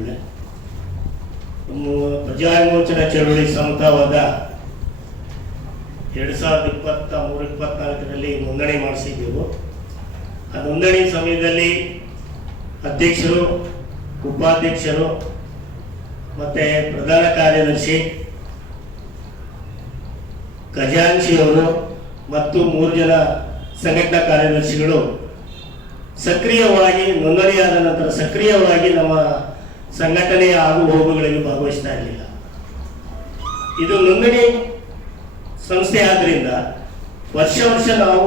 ಬಿಡ ಪ್ರಜಾವಿಮೋಚನಾ ಚಳುವಳಿ ಸಮತವಾದ ಎರಡು ಸಾವಿರದ ಇಪ್ಪತ್ತ ಮೂರು, ಇಪ್ಪತ್ನಾಲ್ಕರಲ್ಲಿ ನೋಂದಣಿ ಮಾಡಿಸಿದ್ದೆವು. ಆ ನೋಂದಣಿ ಸಮಯದಲ್ಲಿ ಅಧ್ಯಕ್ಷರು, ಉಪಾಧ್ಯಕ್ಷರು ಮತ್ತೆ ಪ್ರಧಾನ ಕಾರ್ಯದರ್ಶಿ ಖಜಾಂಚಿಯವರು ಮತ್ತು ಮೂರು ಜನ ಸಂಘಟನಾ ಕಾರ್ಯದರ್ಶಿಗಳು ಸಕ್ರಿಯವಾಗಿ ನೋಂದಣಿಯಾದ ನಂತರ ಸಕ್ರಿಯವಾಗಿ ನಮ್ಮ ಸಂಘಟನೆಯ ಆಗು ಹೋಗುಗಳಲ್ಲಿ ಭಾಗವಹಿಸ್ತಾ ಇರಲಿಲ್ಲ. ಇದು ನೋಂದಣಿ ಸಂಸ್ಥೆ ಆದ್ದರಿಂದ ವರ್ಷ ವರ್ಷ ನಾವು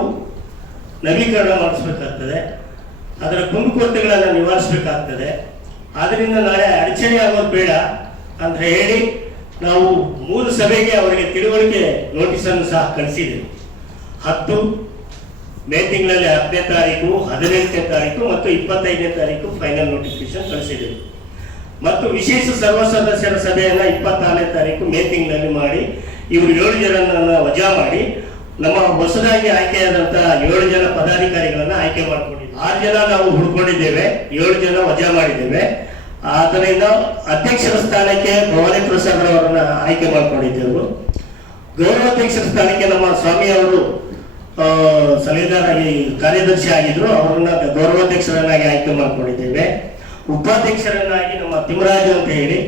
ನವೀಕರಣ ಮಾಡಿಸ್ಬೇಕಾಗ್ತದೆ. ಅದರ ಕುಂದುಕೊರತೆಗಳನ್ನು ನಿವಾರಿಸಬೇಕಾಗ್ತದೆ. ಆದ್ದರಿಂದ ನಾಳೆ ಅಡಚಣೆ ಆಗೋದು ಬೇಡ ಅಂತ ಹೇಳಿ ನಾವು ಮೂರು ಸಭೆಗೆ ಅವರಿಗೆ ತಿಳುವಳಿಕೆ ನೋಟಿಸನ್ನು ಸಹ ಕಳಿಸಿದೆವು. ಹತ್ತು ಮೇ ತಿಂಗಳಲ್ಲಿ ಹತ್ತನೇ ತಾರೀಕು, ಹದಿನೆಂಟನೇ ತಾರೀಕು ಮತ್ತು ಇಪ್ಪತ್ತೈದನೇ ತಾರೀಕು ಫೈನಲ್ ನೋಟಿಫಿಕೇಶನ್ ಕಳಿಸಿದೆವು. ಮತ್ತು ವಿಶೇಷ ಸರ್ವ ಸದಸ್ಯರ ಸಭೆಯನ್ನ ಇಪ್ಪತ್ತಾರನೇ ತಾರೀಕು ಮೇ ತಿಂಗಳಲ್ಲಿ ಮಾಡಿ ಇವರು ಏಳು ಜನರನ್ನ ವಜಾ ಮಾಡಿ ನಮ್ಮ ಹೊಸದಾಗಿ ಆಯ್ಕೆಯಾದಂತಹ ಏಳು ಜನ ಪದಾಧಿಕಾರಿಗಳನ್ನ ಆಯ್ಕೆ ಮಾಡ್ಕೊಂಡಿದ್ದೀವಿ ಆರು ಜನ ನಾವು ಹುಡ್ಕೊಂಡಿದ್ದೇವೆ ಏಳು ಜನ ವಜಾ ಮಾಡಿದ್ದೇವೆ. ಆದ್ದರಿಂದ ಅಧ್ಯಕ್ಷರ ಸ್ಥಾನಕ್ಕೆ ಭವಾನಿ ಪ್ರಸಾದ್ ಅವರನ್ನ ಆಯ್ಕೆ ಮಾಡಿಕೊಂಡಿದ್ದೆವು. ಗೌರವಾಧ್ಯಕ್ಷರ ಸ್ಥಾನಕ್ಕೆ ನಮ್ಮ ಸ್ವಾಮಿ ಅವರು ಆ, ಸಲಹೆಗಾರಾಗಿ ಕಾರ್ಯದರ್ಶಿ ಆಗಿದ್ರು ಅವರನ್ನ ಗೌರವಾಧ್ಯಕ್ಷರನ್ನಾಗಿ ಆಯ್ಕೆ ಮಾಡಿಕೊಂಡಿದ್ದೇವೆ. ಉಪಾಧ್ಯಕ್ಷರನ್ನಾಗಿ ನಮ್ಮ ತಿಮರಾಜು ಅಂತ ಹೇಳಿ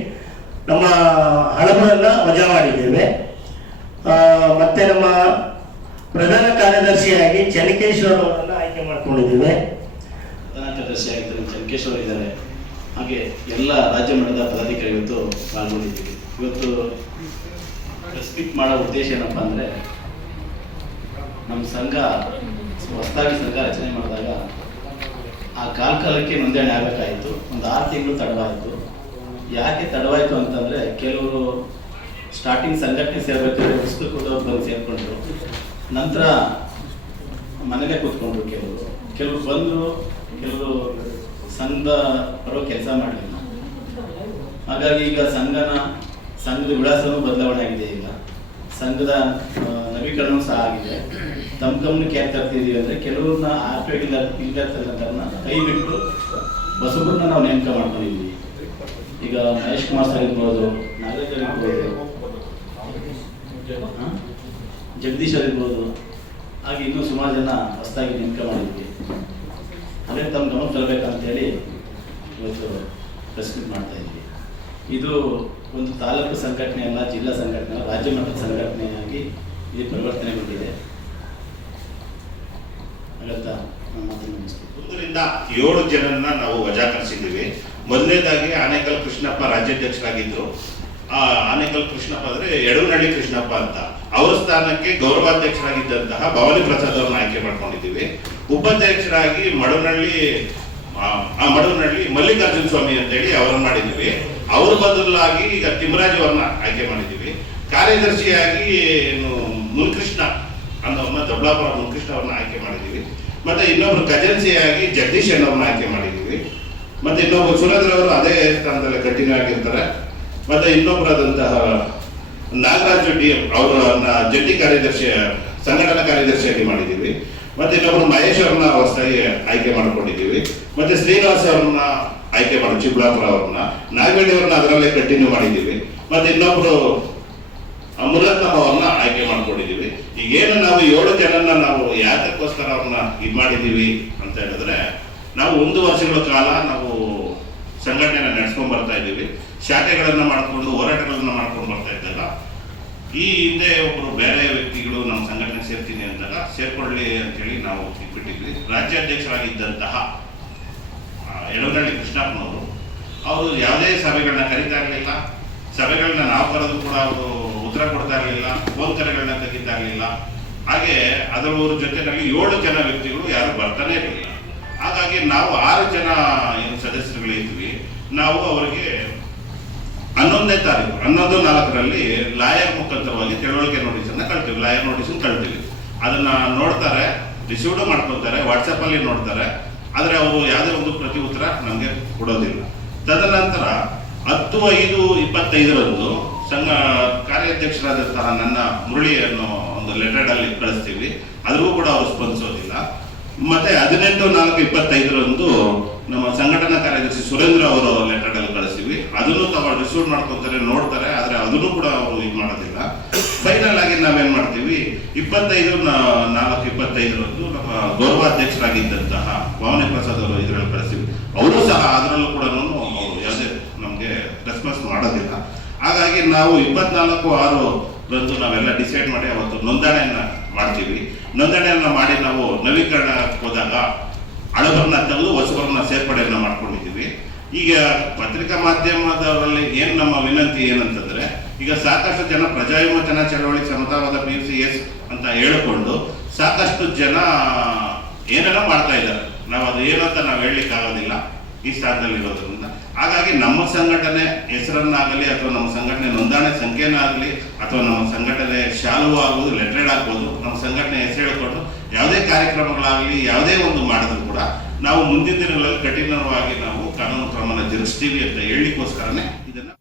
ನಮ್ಮ ಹಳಬರನ್ನ ವಜಾ ಮಾಡಿದ್ದೇವೆ. ಮತ್ತೆ ನಮ್ಮ ಪ್ರಧಾನ ಕಾರ್ಯದರ್ಶಿಯಾಗಿ ಚನ್ನಕೇಶ್ವರ ಅವರನ್ನ ಆಯ್ಕೆ ಮಾಡಿಕೊಂಡಿದ್ದೇವೆ. ಪ್ರಧಾನ ಕಾರ್ಯದರ್ಶಿಯಾಗಿದ್ದರು ಚನ್ನಕೇಶ್ವರ ಇದ್ದಾರೆ. ಹಾಗೆ ಎಲ್ಲ ರಾಜ್ಯ ಮಟ್ಟದ ಪದಾಧಿಕಾರಿ ಇವತ್ತು ಪಾಲ್ಗೊಂಡಿದ್ದೀವಿ. ಇವತ್ತು ಸ್ಪೀಕ್ ಮಾಡೋ ಉದ್ದೇಶ ಏನಪ್ಪ ಅಂದರೆ, ನಮ್ಮ ಸಂಘ, ಹೊಸದಾಗಿ ಸಂಘ ರಚನೆ ಮಾಡಿದಾಗ ಆ ಕಾಲ ಕಾಲಕ್ಕೆ ನೋಂದಣಿ ಆಗಬೇಕಾಯಿತು. ಒಂದು ಆರು ತಿಂಗಳು ತಡವಾಯಿತು. ಯಾಕೆ ತಡವಾಯಿತು ಅಂತಂದರೆ ಕೆಲವರು ಸ್ಟಾರ್ಟಿಂಗ್ ಸಂಘಟನೆ ಸೇರ್ಬೇಕಾದ್ರೆ ಪುಸ್ತಕದವ್ರು ಕೂದವ್ರು ಬಂದು ಸೇರಿಕೊಂಡ್ರು. ನಂತರ ಮನೆಗೆ ಕೂತ್ಕೊಂಡ್ರು ಕೆಲವರು. ಕೆಲವರು ಬಂದರು, ಕೆಲವರು ಸಂಘ ಬರೋ ಕೆಲಸ ಮಾಡಲಿಲ್ಲ. ಹಾಗಾಗಿ ಈಗ ಸಂಘನ, ಸಂಘದ ವಿಳಾಸನೂ ಬದಲಾವಣೆ ಆಗಿದೆ ಈಗ. ಸಂಘದ ನವೀಕರಣ ಸಹ ಆಗಿದೆ. ತಮ್ಮ ಗಮನಕ್ಕೆ ಯಾಕೆ ತರ್ತಿದ್ದೀವಿ ಅಂದರೆ ಕೆಲವ್ರನ್ನ ಆಪ್ರೇಟ್ ಇಲ್ಲ ಇಲ್ಲದನ್ನ ಕೈ ಬಿಟ್ಟು ಬಸವನ್ನ ನಾವು ನೇಮಕ ಮಾಡ್ಕೊಂಡಿದ್ವಿ. ಈಗ ಮಹೇಶ್ ಕುಮಾರ್ ಸರ್ ಇರ್ಬೋದು ನಾಗರಾಜ್ ಇರ್ಬೋದು? ಜಗದೀಶ್ ಇರ್ಬೋದು, ಹಾಗೆ ಇನ್ನೂ ಸುಮಾರು ಜನ ಹೊಸದಾಗಿ ನೇಮಕ ಮಾಡಿದ್ವಿ. ಅದೇ ತಮ್ಮ ಗಮನ ತರಬೇಕಂತೇಳಿ ಇವತ್ತು ಪ್ರೆಸ್ ಮೀಟ್ ಮಾಡ್ತಾ ಇದ್ವಿ. ಇದು ಒಂದು ತಾಲೂಕು ಸಂಘಟನೆ ಅಲ್ಲ, ಜಿಲ್ಲಾ ಸಂಘಟನೆ ಅಲ್ಲ, ರಾಜ್ಯ ಮಟ್ಟದ ಸಂಘಟನೆಯಾಗಿ ಇದು ಪರಿವರ್ತನೆಗೊಂಡಿದೆ ಒಂದರಿಂದ ಏಳು ಜನರನ್ನ ನಾವು ವಜಾ ಕರೆಸಿದ್ದೀವಿ ಮೊದಲನೇದಾಗಿ ಆನೇಕಲ್ ಕೃಷ್ಣಪ್ಪ ರಾಜ್ಯಾಧ್ಯಕ್ಷರಾಗಿದ್ದರು ಆ ಆನೇಕಲ್ ಕೃಷ್ಣಪ್ಪ ಅಂದ್ರೆ ಎಡವನಹಳ್ಳಿ ಕೃಷ್ಣಪ್ಪ ಅಂತ. ಅವರ ಸ್ಥಾನಕ್ಕೆ ಗೌರವಾಧ್ಯಕ್ಷರಾಗಿದ್ದಂತಹ ಭವಾನಿ ಪ್ರಸಾದ್ ಅವ್ರನ್ನ ಆಯ್ಕೆ ಮಾಡ್ಕೊಂಡಿದ್ದೀವಿ. ಉಪಾಧ್ಯಕ್ಷರಾಗಿ ಮಡವನಹಳ್ಳಿ ಆ ಮಡವನಹಳ್ಳಿ ಮಲ್ಲಿಕಾರ್ಜುನ ಸ್ವಾಮಿ ಅಂತೇಳಿ ಅವರನ್ನ ಮಾಡಿದ್ದೀವಿ. ಅವ್ರ ಬದಲಾಗಿ ಈಗ ತಿಮರಾಜ್ ಅವ್ರನ್ನ ಆಯ್ಕೆ ಮಾಡಿದ್ದೀವಿ. ಕಾರ್ಯದರ್ಶಿಯಾಗಿ ಏನು ಮುನ್ಕೃಷ್ಣ ಅನ್ನೋರ್ನ ದೊಡ್ಡಾಪುರ ಮುನ್ಕೃಷ್ಣ ಅವ್ರನ್ನ ಆಯ್ಕೆ ಮಾಡಿದ್ದೀವಿ. ಮತ್ತೆ ಇನ್ನೊಬ್ರು ಕಜೆನ್ಸಿಯಾಗಿ ಜಗದೀಶ್ ಅನ್ನೋರ್ನ ಆಯ್ಕೆ ಮಾಡಿದ್ದೀವಿ. ಮತ್ತೆ ಇನ್ನೊಬ್ರು ಸುರೇಂದ್ರ ಅವರು ಅದೇ ಸ್ಥಾನದಲ್ಲಿ ಕಂಟಿನ್ಯೂ ಆಗಿರ್ತಾರೆ ಮತ್ತೆ ಇನ್ನೊಬ್ಬರಾದಂತಹ ನಾಗರಾಜ್ ರೆಡ್ಡಿ ಅವರನ್ನ ಜಂಟಿ ಕಾರ್ಯದರ್ಶಿ, ಸಂಘಟನಾ ಕಾರ್ಯದರ್ಶಿಯಾಗಿ ಮಾಡಿದ್ದೀವಿ. ಮತ್ತೆ ಇನ್ನೊಬ್ರು ಮಹೇಶ್ ಅವ್ರನ್ನ ಆಯ್ಕೆ ಮಾಡಿಕೊಂಡಿದ್ದೀವಿ. ಮತ್ತೆ ಶ್ರೀನಿವಾಸ್ ಅವ್ರನ್ನ ಆಯ್ಕೆ ಮಾಡಿ ನಾಗವೇಣಿ ಅವ್ರನ್ನ ಅದರಲ್ಲೇ ಕಂಟಿನ್ಯೂ ಮಾಡಿದ್ದೀವಿ. ಮತ್ತೆ ಇನ್ನೊಬ್ರು ನಮ್ಮ ಅವ್ರನ್ನ ಆಯ್ಕೆ ಮಾಡ್ಕೊಂಡಿದ್ದೀವಿ. ಈಗೇನು ನಾವು ಏಳು ಜನನ್ನ ನಾವು ಯಾತಕ್ಕೋಸ್ಕರ ಅವ್ರನ್ನ ಇದು ಮಾಡಿದ್ದೀವಿ ಅಂತ ಹೇಳಿದ್ರೆ, ನಾವು ಒಂದು ವರ್ಷಗಳ ಕಾಲ ನಾವು ಸಂಘಟನೆನ ನಡೆಸ್ಕೊಂಡು ಬರ್ತಾ ಇದ್ದೀವಿ. ಶಾಖೆಗಳನ್ನ ಮಾಡಿಕೊಂಡು, ಹೋರಾಟಗಳನ್ನ ಮಾಡ್ಕೊಂಡು ಬರ್ತಾ ಇದ್ದಾಗ, ಈ ಹಿಂದೆ ಒಬ್ಬರು ಬೇರೆ ವ್ಯಕ್ತಿಗಳು ನಮ್ಮ ಸಂಘಟನೆ ಸೇರ್ತೀನಿ ಅಂದಾಗ, ಸೇರ್ಕೊಳ್ಳಿ ಅಂತೇಳಿ ನಾವು ಬಿಟ್ಟಿದ್ವಿ ರಾಜ್ಯಾಧ್ಯಕ್ಷರಾಗಿದ್ದಂತಹ ಆ, ಯಡವನಹಳ್ಳಿ ಕೃಷ್ಣಪ್ಪನವರು ಅವರು ಯಾವುದೇ ಸಭೆಗಳನ್ನ ಕರೀತಾ ಇರಲಿಲ್ಲ. ಸಭೆಗಳನ್ನ ನಾವು ಕರೆದು ಕೂಡ ಅವರು ಉತ್ತರ ಕೊಡ್ತಾ ಇರಲಿಲ್ಲ ಫೋನ್ ಕರೆಗಳನ್ನ ತೆಗಿತಾ ಇರಲಿಲ್ಲ. ಹಾಗೆ ಅದರ ಜೊತೆನಲ್ಲಿ ಏಳು ಜನ ವ್ಯಕ್ತಿಗಳು ಯಾರು ಬರ್ತಾನೆ ಇರಲಿಲ್ಲ. ಹಾಗಾಗಿ ನಾವು ಆರು ಜನ ಏನು ಸದಸ್ಯರುಗಳಿದ್ವಿ. ನಾವು ಅವರಿಗೆ ಹನ್ನೊಂದನೇ ತಾರೀಕು ಹನ್ನೊಂದು ನಾಲ್ಕರಲ್ಲಿ ಲಾಯರ್ ಮುಖಾಂತರವಾಗಿ ತಿಳುವಳಿಕೆ ನೋಟಿಸ್ ಅನ್ನ ಕಳ್ತೀವಿ. Lawyer notice ಕಳ್ತೀವಿ. ಅದನ್ನ ನೋಡ್ತಾರೆ ರಿಸೀವ್ಡ್ ಮಾಡ್ಕೊತಾರೆ ವಾಟ್ಸಪ್ ಅಲ್ಲಿ ನೋಡ್ತಾರೆ. ಆದ್ರೆ ಅವರು ಯಾವುದೇ ಒಂದು ಪ್ರತಿ ಉತ್ತರ ನಮಗೆ ಕೊಡೋದಿಲ್ಲ. ತದನಂತರ ಹತ್ತು ಐದು ಇಪ್ಪತ್ತೈದರಂದು ಸಂಘ ಕಾರ್ಯಾಧ್ಯಕ್ಷರಾದಂತಹ ನನ್ನ ಮುರಳಿ ಅನ್ನೋ ಒಂದು ಲೆಟರ್ ಅಲ್ಲಿ ಕಳಿಸ್ತೀವಿ. ಅದಕ್ಕೂ ಕೂಡ ಅವರು ಸ್ಪಂದಿಸೋದಿಲ್ಲ. ಮತ್ತೆ ಹದಿನೆಂಟು ನಾಲ್ಕು ಇಪ್ಪತ್ತೈದರಂದು ನಮ್ಮ ಸಂಘಟನಾ ಕಾರ್ಯದರ್ಶಿ ಸುರೇಂದ್ರ ಅವರು ಲೆಟರ್ ಅಲ್ಲಿ ಕಳಿಸ್ತೀವಿ. ಅದನ್ನು ತಗೊಂಡು ರಿಸೀವ್ ಮಾಡ್ಕೊತಾರೆ, ನೋಡ್ತಾರೆ, ಆದರೆ ಅದನ್ನು ಕೂಡ ಅವರು ಇದು ಮಾಡೋದಿಲ್ಲ. ನಾವೇನ್ ಮಾಡ್ತೀವಿ? ಇಪ್ಪತ್ತೈದು ನಾಲ್ಕು ಇಪ್ಪತ್ತೈದರಂದು ನಮ್ಮ ಗೌರವಾಧ್ಯಕ್ಷರಾಗಿದ್ದಂತಹ ಭಾವನೆ ಪ್ರಸಾದ್ ಅವರು ಇದರಲ್ಲಿ ಕಳಿಸ್ತೀವಿ. ಅವರು ಸಹ ಅದರಲ್ಲೂ ಕೂಡ ಯಾವುದೇ ನಮಗೆ ರೆಸ್ಪಾನ್ಸ್ ಮಾಡೋದಿಲ್ಲ. ಹಾಗಾಗಿ ನಾವು ಇಪ್ಪತ್ನಾಲ್ಕು, ಆರು ರಂದು ನಾವೆಲ್ಲ ಡಿಸೈಡ್ ಮಾಡಿ ಅವತ್ತು ನೋಂದಣಿಯನ್ನ ಮಾಡ್ತೀವಿ. ನೋಂದಣಿಯನ್ನ ಮಾಡಿ ನಾವು ನವೀಕರಣ ಹೋದಾಗ ಹಳಬರನ್ನ ತೆಗೆದು ಹೊಸಬರನ್ನ ಸೇರ್ಪಡೆಯನ್ನ ಮಾಡ್ಕೊಂಡಿದ್ದೀವಿ. ಈಗ ಪತ್ರಿಕಾ ಮಾಧ್ಯಮದವರಲ್ಲಿ ಏನು ನಮ್ಮ ವಿನಂತಿ ಏನಂತಂದ್ರೆ, ಈಗ ಸಾಕಷ್ಟು ಜನ ಪ್ರಜಾವಿಮೋಚನ ಚಳವಳಿ ಸಮತಾವಾದ ಪಿ ಯು ಸಿ ಎಸ್ ಅಂತ ಹೇಳಿಕೊಂಡು ಸಾಕಷ್ಟು ಜನ ಏನೇನೋ ಮಾಡ್ತಾ ಇದ್ದಾರೆ. ನಾವು ಅದು ಏನು ಅಂತ ನಾವು ಹೇಳಲಿಕ್ಕೆ ಆಗೋದಿಲ್ಲ ಈ ಸ್ಥಾನದಲ್ಲಿ ಇರೋದ್ರಿಂದ. ಹಾಗಾಗಿ ನಮ್ಮ ಸಂಘಟನೆ ಹೆಸರನ್ನಾಗಲಿ ಅಥವಾ ನಮ್ಮ ಸಂಘಟನೆ ನೋಂದಣಿ ಸಂಖ್ಯೆನಾಗಲಿ ಅಥವಾ ನಮ್ಮ ಸಂಘಟನೆ ಶಾಲು ಆಗ್ಬೋದು, ಲೆಟ್ರೇಡ್ ಆಗ್ಬೋದು, ನಮ್ಮ ಸಂಘಟನೆ ಹೆಸರು ಹೇಳಿಕೊಂಡು ಯಾವುದೇ ಕಾರ್ಯಕ್ರಮಗಳಾಗಲಿ ಯಾವುದೇ ಒಂದು ಮಾಡಿದ್ರು ಕೂಡ ನಾವು ಮುಂದಿನ ದಿನಗಳಲ್ಲಿ ಕಠಿಣವಾಗಿ ನಾವು ಕಾನೂನು ಕ್ರಮನ ಜರುಗಿಸ್ತೀವಿ ಅಂತ ಹೇಳಿಕೋಸ್ಕರನೇ ಇದನ್ನ